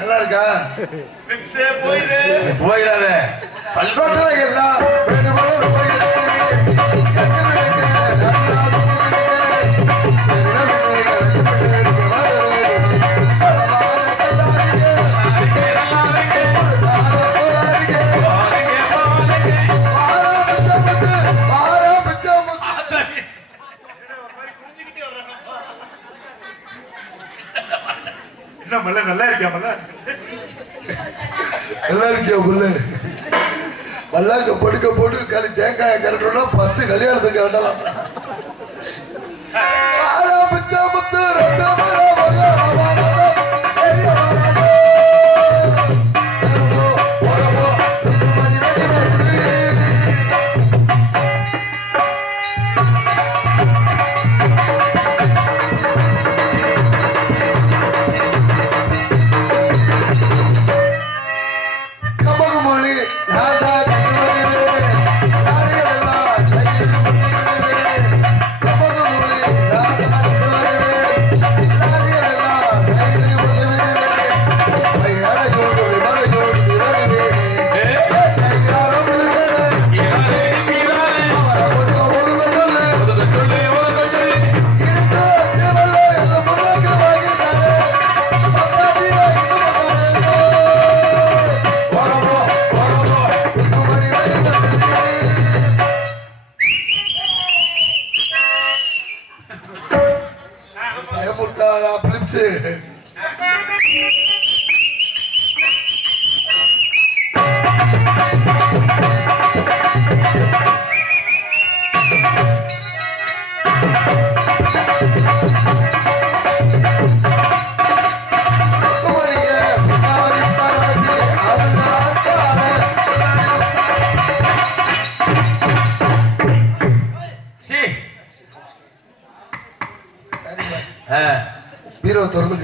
நல்லா இருக்கா. போயிடாத. பல்கோட்டை எல்லாம் மல்லாக்க படுக்க போட்டு கறி தேங்காய கரட்டோம்னா பத்து கல்யாணத்துக்கு கரட்டலாம் ஆரம்பிச்சா முத்து ரெண்டு பயமுறுத்தாரா பிலிப்ஸ் பீரோ திறந்துக்குச்சு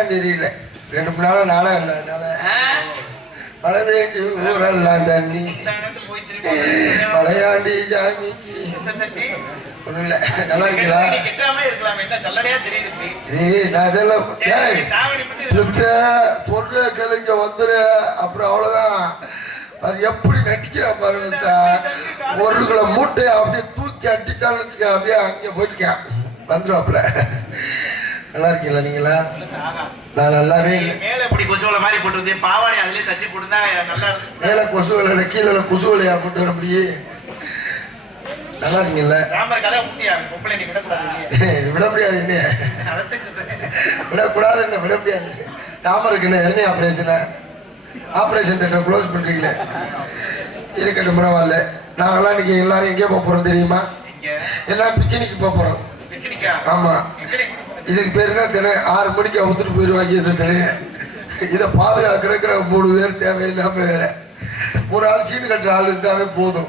என்னன்னு தெரியல ரெண்டு மணி நேரம் நாளா இருந்ததுனால? மழை பெய்ஞ்சு ஊரெல்லாம் தண்ணி. மலையாண்டி ஜாமிக்கு இல்ல. நல்லா இருக்கீங்களா? ஏய் நான் பிலிப்ஸ பொருளை கிளங்க வந்துரு. அப்புறம் அவ்வளவுதான். அது எப்படி நடிக்கிறான் பாருங்க சார் ஒரு கிலோ மூட்டையை அப்படியே தூக்கி அடிச்சான்னு வச்சுக்க அப்படியே அங்கே போயிட்டுக்கேன் வந்துருவாப்புல. நல்லா இருக்கீங்களா நீங்களா. நான் நல்லாவே மேல இப்படி கொசுவல மாதிரி போட்டு பாவாடை அதுலயே தச்சு போட்டுருந்தா நல்லா இருக்கும். மேல கொசு விளையாட கீழே கொசு விளையா கொண்டு வர முடியும்? நல்லா இருக்கீங்கல்ல விட முடியாது என்ன? விடக்கூடாது என்ன? விட முடியாது. ராமருக்கு என்ன எண்ணெய் ஆப்ரேஷனா ஆப்ரேஷன் திட்டம் க்ளோஸ் பண்றீங்களே? இருக்கட்டும் பரவாயில்ல. நாங்கெல்லாம் இன்னைக்கு எல்லாரும் எங்கே போக போறோம் தெரியுமா? எல்லாம் பிக்னிக்கு போக போறோம். பிக்னிக்கா ஆமா. பிக்னிக் இதுக்கு பேரு தான் தினம் ஆறு மணிக்கு அவுத்துட்டு போயிருவாங்க இந்த தினம் இதை பாதுகாக்கிறதுக்கு நம்ம மூணு பேர் தேவையில்லாம வேற. ஒரு ஆள் சீனு கட்டுற ஆள் இருந்தாவே போதும்.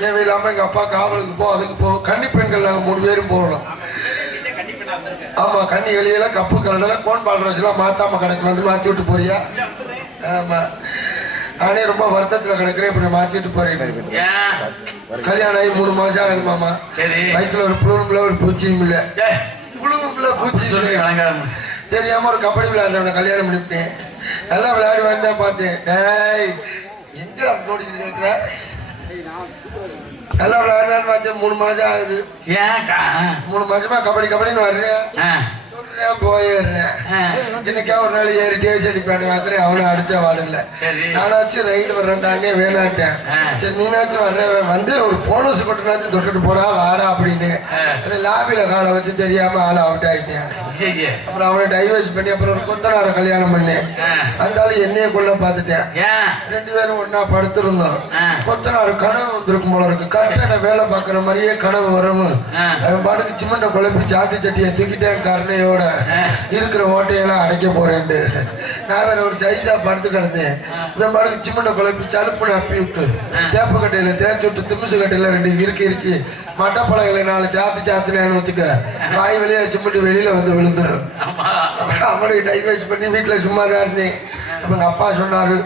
தேவையில்லாம எங்க அப்பா காவலுக்கு போ அதுக்கு போ. கன்னி பெண்கள் நாங்க மூணு பேரும் போகணும் ஆமா கண்ணி வெளியெல்லாம் கப்பு கரடெல்லாம் கோன் பால் எல்லாம் மாத்தாம கிடக்கு. வந்து மாத்தி விட்டு போறியா? ஆமா. நானே ரொம்ப வருத்தத்துல கிடக்குறேன். இப்படி மாத்தி விட்டு போறேன்? கல்யாணம் ஆகி மூணு மாசம் ஆகுது மாமா. சரி. வயிற்றுல ஒரு புழுவும் இல்ல ஒரு பூச்சியும் இல்ல. இல்ல கலங்காம. தெரியாம ஒரு கபடி விளையாடுறவனை கல்யாணம் பண்ணிவிட்டேன். நல்லா விளையாடி வந்தா பார்த்தேன் டேய் எங்க ஓடிக்கிட்டு இருக்கிற நல்லா விளையாடலான்னு பார்த்தேன் மூணு மாசம் ஆகுது. மூணு மாசமா கபடி கபடின்னு வர்றேன். விட்டுறேன் போயிடுறேன். இன்னைக்கா ஒரு நாள் ஏறி டேஸ் அடிப்பானு பார்க்குறேன் அவனும் அடிச்ச வாடு இல்ல சரி. நானாச்சும் ரைடு வர்றேன்டானே வேணாட்டேன். சரி நீனாச்சும் வர்றேன். வந்து ஒரு போனஸ் கொட்டுனாச்சும் தொட்டுட்டு போடா வாடா அப்படின்னு. லாபியில காலை வச்சு தெரியாம ஆள் அவுட் ஆயிட்டேன். அப்புறம் அவனை டைவர்ஸ் பண்ணி அப்புறம் ஒரு கொத்தனார கல்யாணம் பண்ணேன் ஆளு என்னைய கொள்ள பார்த்துட்டேன். ஏன்? ரெண்டு பேரும் ஒண்ணா படுத்திருந்தோம். கொத்தனார் கனவு வந்திருக்கும் போல இருக்கு. கட்டட வேலை பார்க்குற மாதிரியே கனவு வரும். அவன் பாட்டுக்கு சிமெண்ட்டை குழப்பி சாத்தி சட்டியை தூக்கிட்டேன் கருணையோட. இருக்கிற ஓட்டையெல்லாம் அடைக்க போறேன்ட்டு. நான் வேற ஒரு சைஸா படுத்து கிடந்தேன். இவன் பாட்டுக்கு சிமெண்ட்டை குழப்பி சலுப்புன்னு அப்பி விட்டு. தேப்பு கட்டையில தேய்ச்சி விட்டு திமிசு கட்டையில ரெண்டு இறுக்கி இறுக்கி மட்டப்பழகளை நாலு சாத்தி சாத்தினேன்னு வச்சுக்க வாய் வழியா சிமெண்ட் வெளியில வந்து விழுந்துடும் அவனுக்கு டைவர்ஸ் பண்ணி வீட்டில் சும்மா தான் இருந்தேன். அப்ப அப்பா சொன்னாரு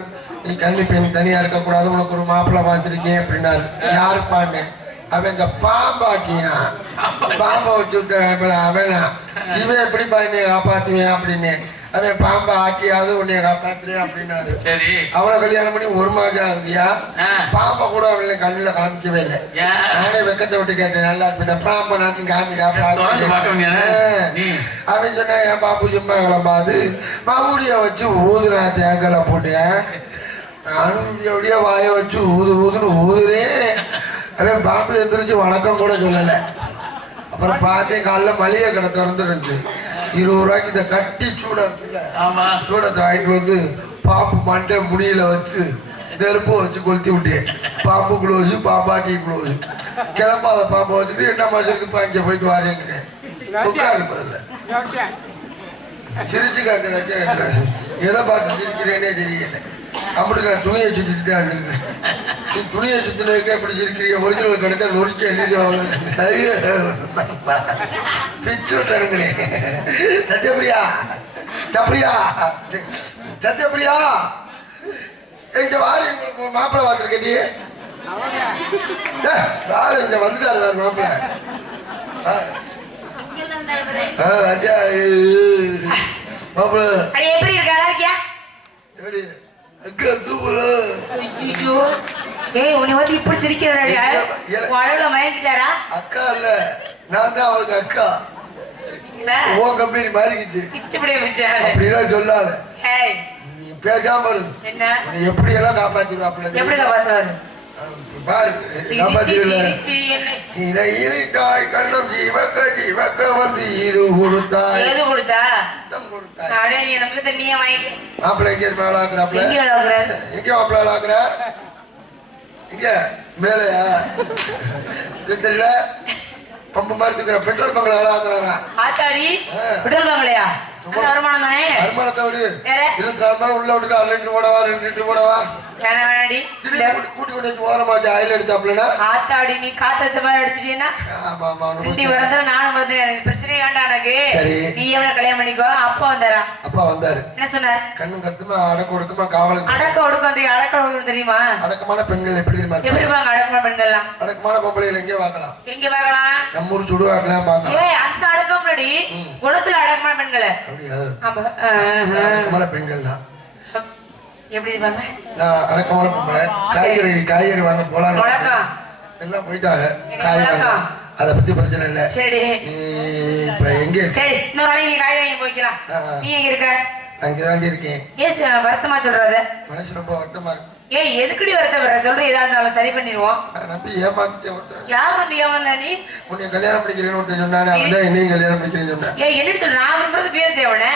நீ கன்னி பெண் தனியா இருக்கக்கூடாது. உனக்கு ஒரு மாப்பிள்ளை பார்த்துருக்கேன் அப்படின்னாரு. யாருப்பான்னு. அவன் இந்த பாம்பாக்கியா பாம்பை வச்சு விட்ட அவனா இவன் எப்படிப்பா என்னைய காப்பாத்துவேன் அப்படின்னு. அவன் பாம்பை ஆக்கியாவது உன்னைய காப்பாத்துறேன் அப்படின்னாரு. சரி. அவனை கல்யாணம் பண்ணி ஒரு மாதம் ஆகுதியா. பாம்பை கூட அவளை கண்ணில் காமிக்கவே இல்லை. நானே வெக்கத்தை விட்டு கேட்டேன் நல்லா இருப்பேன் பாம்பை நாச்சும் காமிடா. அவன் சொன்னா என் பாப்பு சும்மா கிளம்பாது மகுடிய வச்சு ஊதுறா தேங்கலை போட்டேன் நானும் அப்படியே வாய வச்சு ஊது ஊதுன்னு ஊதுறேன் அவன் பாம்பு எந்திரிச்சு வணக்கம் கூட சொல்லலை. அப்புறம் பார்த்தேன் காலைல மளிகை கடை திறந்து இருந்துச்சு. இருபது ரூபாய்க்கு இதை கட்டி சூடா இருக்குல்ல ஆமா. சூடத்தை வாங்கிட்டு வந்து பாம்பு மண்டை முடியில வச்சு நெருப்பு வச்சு கொளுத்தி விட்டேன். பாம்பு குளோஸ் பாம்பாட்டி குளோஸ். கிளம்பாத பாம்பை வச்சுட்டு என்ன மாசத்துக்கு இங்க போயிட்டு வரேங்கிறேன் உட்காரு பதில்ல சிரிச்சு காக்குறாக்க எதை பார்த்து சிரிக்கிறேனே தெரியல. அப்படி நான் துணியை சுத்திட்டு தான் துணியை சுத்தினதுக்கு எப்படி சிரிக்கிறீங்க ஒரிஜினல் கிடைச்சா நொறுக்கி எழுதி பிச்சு விட்டானுங்களே சத்யபிரியா சப்ரியா. சத்யபிரியா இங்க வாரி மாப்பிள்ளை பார்த்துருக்கேன் நீ? வாரு இங்க வந்துட்டாரு வேறு மாப்பிள்ளை. மாப்பிள்ளை எப்படி இருக்க? எப்படி? ஐயோ ஏய் உன்னை வந்து இப்படி சிரிக்கிறாடி உடவுல மயங்கிட்டாரா? அக்கா இல்ல நான் தான் அவளுக்கு அக்கா. உன் கம்பெனி மாறிக்கிச்சு. அப்படிலாம் சொல்லாத. பேசாம இரு. என்ன? எப்படி எல்லாம் காப்பாத்திடுவாப்புல எப்படி காப்பாத்துவாரு? இணையிட்டாய் கண்ணம் ஜீவக்க ஜீவக்க வந்து இது கொடுத்தாய். எது கொடுத்தா? ரத்தம் கொடுத்தாய். அடே நீ நமக்கு தண்ணியே வாங்கி மாப்பிள்ளை எங்க மேல ஆக்குறாப்புல எங்க வளர்க்குற எங்க மாப்பிள்ளை ஆக்குற மேலையா? தெரியல? பம்பு மாதிரி இருக்கிற பெட்ரோல் பங்க்ல வேலை ஆக்குறாங்க ஆத்தாடி ஆ. விடுவாங்களையா நல்ல வருமானம் தானே? வருமானத்தை விடு. வேற? இருபத்தி நாலு மணி உள்ள விட்டுட்டு அரை லிட்டர் போடவா ரெண்டு லிட்டர் போடவா? வேணாடி கூட்டி கொண்டு வச்சு ஓரமாச்சு ஆயில் அடிச்சாப்லனா ஆத்தாடி நீ காத்து வச்ச மாதிரி ஆமா ஆமா வரதுல நானும் வந்து எனக்கு பிரச்சனையே வேண்டாம் எனக்கு. நீ எவ்வளவு கல்யாணம் பண்ணிக்கோ? அப்பா வந்தாரா? அப்பா வந்தாரு. என்ன சொன்னார்? கண்ணும் கருத்துமா அடக்க ஒடுக்கமா காவலுக்கு அடக்க ஒடுக்கம் தெரியும். அடக்க ஒடுக்கம் தெரியுமா? அடக்கமான பெண்கள் எப்படி தெரியுமா எப்படி? வாங்க அடக்கமா பெண்கள்லாம்? அடக்கமான பொம்பளைகள் எங்கே வாங்கலாம் எங்க நம்ம ஊர் ஏய் அந்த அடக்கம் முன்னாடி குளத்துல அடக்கமான பெண்களை. அப்படியா? ஆமா ஆஹ், அடக்கமான பெண்கள் தான் ஆஹ். எப்படி இருப்பாங்க? நான் அடக்கமான பொம்பளை. காய்கறி காய்கறி வாங்க போலாம் எல்லாம் போயிட்டாங்க. காய் வாங்க. அதை பத்தி பிரச்சனை இல்ல. சரி. நீ இப்ப எங்க? சரி இன்னொரு நாளைக்கு நீ காய் வாங்கி போய்க்கலாம். நீ எங்க இருக்க? இங்கதாண்டி இருக்கேன். ஏன் சார் வருத்தமா சொல்றத? மனசு ரொம்ப வருத்தமா இருக்கு. ஏய் எதுக்குடி வருத்தப்படுற? சொல்ற ஏதா இருந்தாலும் சரி பண்ணிடுவோம். நம்பி ஏமாத்திட்டேன் ஒருத்தன். யார் நம்பி ஏமாந்தா நீ? உன்னை கல்யாணம் பண்ணிக்கிறேன்னு ஒருத்தன் சொன்னானே அவன் தான் என்னையும் கல்யாணம் பண்ணிக்கிறேன்னு சொன்னேன். ஏய் என்னடி சொல்ற? நான் பேர் தேவனே.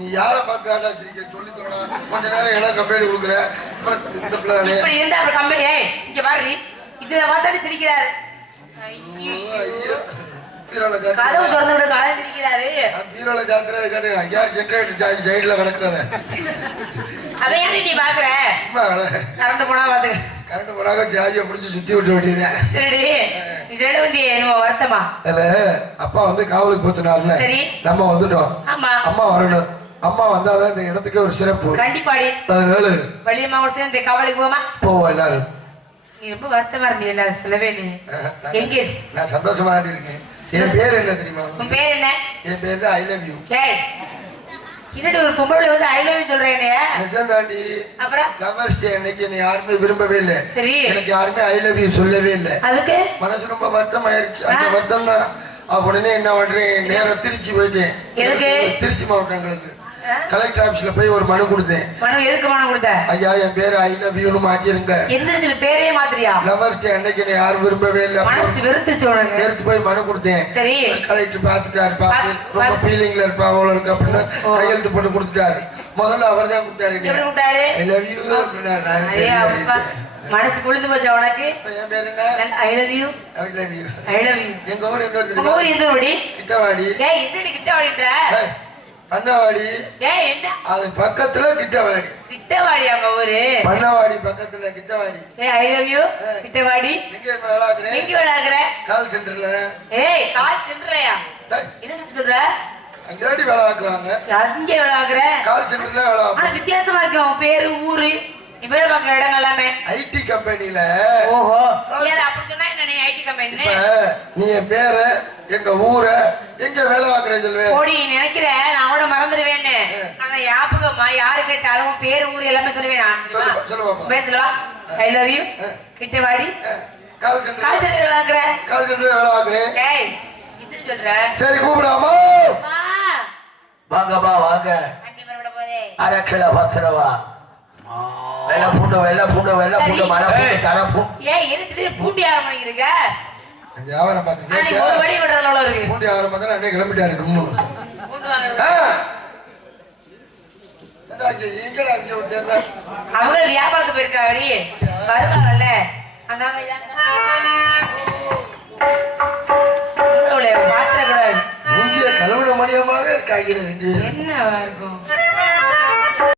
நீ யாரை பார்த்து ஆட்டா சிரிக்க சொல்லி தரணும் கொஞ்ச நேரம் எனக்கு கம்பெனி கொடுக்குற. அப்புறம் இந்த பிள்ளை இப்படி இருந்தா அப்புறம் கம்பெனி ஏய் இங்க பாரு. இதுல பார்த்தாடி சிரிக்கிறாரு. ஐயோ. கதவு திறந்து விட காலம் சிரிக்கிறாரு பீரோல ஜாத்திரை கேட்டு ஐயாயிரம் சார்ஜ் சைடுல கிடக்குறத. அதை ஏன் நீ பாக்குற கரண்ட் போனா பாத்துக்க. கரண்ட் போனாக்க சார்ஜை பிடிச்சி சுத்தி விட்டு வந்து என்னமோ வருத்தமா? அப்பா வந்து காவலுக்கு போச்சுனார்ல. சரி. நம்ம வந்துட்டோம். ஆமா. அம்மா வரணும். அம்மா வந்தாதான் இந்த இடத்துக்கே ஒரு சிறப்பு. கண்டிப்பாடி அதனால வள்ளியம்மா கூட சேர்ந்து கவலைக்கு போமா? போவோம் எல்லாரும். நீ ரொம்ப வருத்தமா இருந்தீ எல்லாரும் சொல்லவே நீ எங்கே? நான் சந்தோஷமா இருக்கேன். என் பேர் என்ன தெரியுமா? உன்? பேர் என்ன? என் பேர் தான் ஐ லவ் யூ ஒரு பொம்பளை வந்து ஐ லவ் யூ சொல்றேனே நிஜம் தாண்டி அப்புறம்? லவர்ஸ் டே அன்னைக்கு என்னை யாருமே விரும்பவே இல்லை. சரி. எனக்கு யாருமே ஐ லவ் யூ சொல்லவே இல்லை. அதுக்கு? மனசு ரொம்ப வருத்தம் ஆயிருச்சு அந்த. வருத்தம் தான் உடனே என்ன பண்றேன்? நேரம் திருச்சி போயிட்டேன்? திருச்சி மாவட்டங்களுக்கு? கலெக்டர் ஆபீஸ்ல போய் ஒரு மனு கொடுத்தேன். மனம் எதுக்கு மனம் கொடுத்த? ஐயா என் பேரு ஐ லவ் யூன்னு மாத்திருங்க. எந்திரிச்சு பேரே மாத்திரியா லவர்ஸ் டே அன்னைக்கு என்னை யாரும் விரும்பவே இல்லை. மனசு வெறுத்துச்சு உனக்கு. போய் மனு கொடுத்தேன். சரி. கலெக்டர் பார்த்துட்டாரு பார்த்து பாத்து- ரொம்ப ஃபீலிங்ல இருப்பா அவ்வளோ இருக்கு அப்படின்னு. கையெழுத்து போட்டு கொடுத்துட்டாரு. முதல்ல அவர் தான் கொடுத்தாரு? ஐ லவ் யூ அப்படின்னாரு. மனசு குளிர்ந்து போச்சா உனக்கு? என்ன? I love you I love you I love you எங்க ஊர் எங்க உங்க தெரியுமா? ஊர் எந்த ஊடி கிட்டவாடி. ஏய் என்னடி கிட்ட வாடின்ற ஏய், பண்ணவாடி. அது பக்கத்துல கிட்டவாடி. கிட்ட வாடி அவங்க ஊரு? பண்ணவாடி பக்கத்துல கிட்டவாடி. ஏய் ஐ லவ் யூ கிட்ட வாடி எங்க வேளாக்குறேன் எங்க விளையாடுற கால் சென்டர்ல. ஏய் கால் சென்ட்ரையா ஏய், என்ன சொல்ற? அங்கேடி வேலை பார்க்குறாங்க அங்கே விளையாடுற கால் சென்டர்ல வேலை ஆனா வித்தியாசமா இருக்கு பேரு ஊரு. பேர் பார்க்குற இடங்கள் எல்லாமே ஐடி கம்பெனில. ஓஹோ. ஏன் அப்படி சொன்னா என்ன ஐடி கம்பெனி நீ என் பேரை எங்க ஊரை எங்க வேலை பார்க்குறேன்னு சொல்லுவேன் ஓடி நினைக்கிற? நான் கூட மறந்துடுவேன்னு. ஆனா ஞாபகமா யாரு கேட்டாலும் பேரு ஊரு எல்லாமே சொல்லுவேன் சொல்லு பா- சொல்லு பாப்பா. பேசலவா ஐ லவ் யூ கிட்ட வாடி. ஏய், கால் சென்டர் கால் சென்டர் விளையாடுற கால் வேலை இப்படி சொல்ற? சரி கூப்பிடாமா. வாங்கப்பா வாங்க அரை கிலோ பத்து ரூபா வெள்ளை பூண்டு வெள்ளை பூண்டு வெள்ளை பூண்டு மலை பூண்டு கரை பூண்டு ஏய் எது திடீர்னு பூண்டி ஆரம்பிங்க இருக்க? வியாபாரம் பார்த்து ஒரு வழி விடுறதுல இருக்கு? பூண்டி வியாபாரம் பார்த்தா அன்னைக்கு கிளம்பிட்டாரு விட்டேன் அவங்க வியாபாரத்துக்கு போயிருக்காடி வருவாங்கல்ல அதனால பாத்திர கூடாது மூஞ்சிய கழுவுன மணியமாவே இருக்காங்க என்ன இருக்கும்?